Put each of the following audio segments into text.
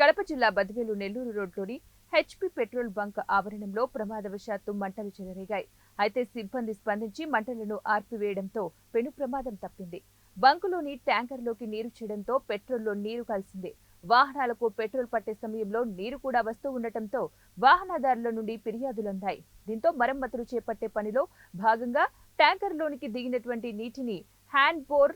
కడప జిల్లా బద్వేలు నెల్లూరు రోడ్లోని HP petrol bunk ఆవరణంలో ప్రమాదవశాత్తు మంటలు చెలరేగాయి. అయితే సిబ్బంది స్పందించి మంటలను ఆర్పివేయడంతో పెను ప్రమాదం తప్పింది. బంకులోని ట్యాంకర్లోకి నీరు చేయడంతో పెట్రోల్లో నీరు కలిసింది. వాహనాలకు పెట్రోల్ పట్టే సమయంలో నీరు కూడా వస్తూ ఉండటంతో వాహనదారుల నుండి ఫిర్యాదులందాయి. దీంతో మరమ్మతులు చేపట్టే పనిలో భాగంగా ట్యాంకర్లోనికి దిగినటువంటి నీటిని హ్యాండ్ బోర్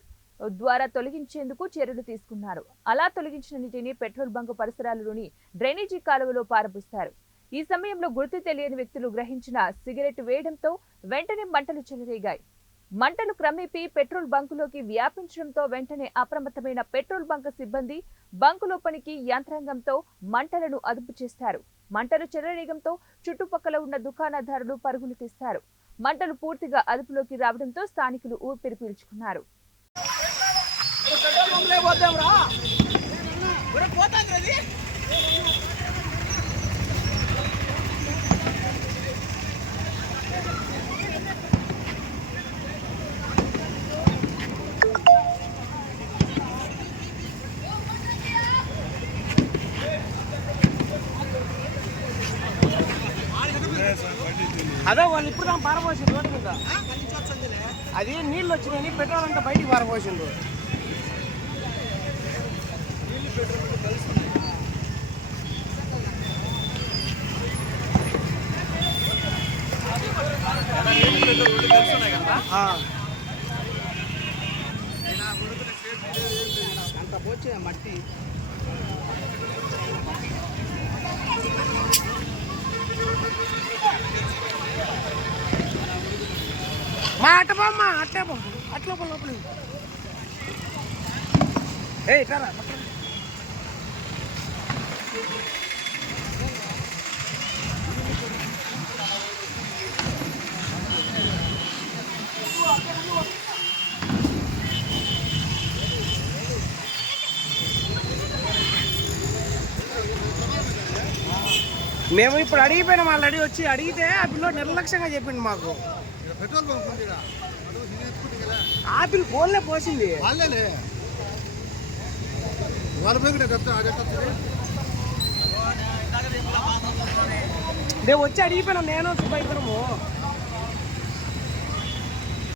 ద్వారా తొలగించేందుకు చర్యలు తీసుకున్నారు. అలా తొలగించిన నీటిని పెట్రోల్ బంక్ పరిసరాలలోని డ్రైనేజీ కాలువలో పారబోస్తారు. ఈ సమయంలో గుర్తు తెలియని వ్యక్తులు గ్రహించిన సిగరెట్ వేయడంతో వెంటనే మంటలు చెలరేగాయి. మంటలు క్రమేపీ పెట్రోల్ బంకులోకి వ్యాపించడంతో వెంటనే అప్రమత్తమైన పెట్రోల్ బంక్ సిబ్బంది బంకు లోపలికి యంత్రాంగంతో మంటలను అదుపు చేస్తారు. మంటలు చెలరేగంతో చుట్టుపక్కల ఉన్న దుకాణదారులు పరుగులు తీస్తారు. మంటలు పూర్తిగా అదుపులోకి రావడంతో స్థానికులు ఊపిరి పీల్చుకున్నారు. అదే వాళ్ళు ఇప్పుడు దాకా పారబోసిండు రోడ్డు మీద. అది నీళ్ళు వచ్చినాయని పెట్రోల్ అంతా బయటికి పారబోసిండు. అంత పోచే మట్టి మా అట్టబమ్మా అట్టే అట్లా లోపల ఏ కరా మేము ఇప్పుడు అడిగిపోయినాం. వాళ్ళు వచ్చి అడిగితే ఆ పిల్లలు నిర్లక్ష్యంగా చెప్పిండు మాకు. పెట్రోల్ బంక్ ఉంది ఆపిల్ ఫోన్లే పోసింది. వాళ్ళే వాళ్ళ మేము వచ్చి అడిగిపోయినాం, నేను సుబ్బయ్యము.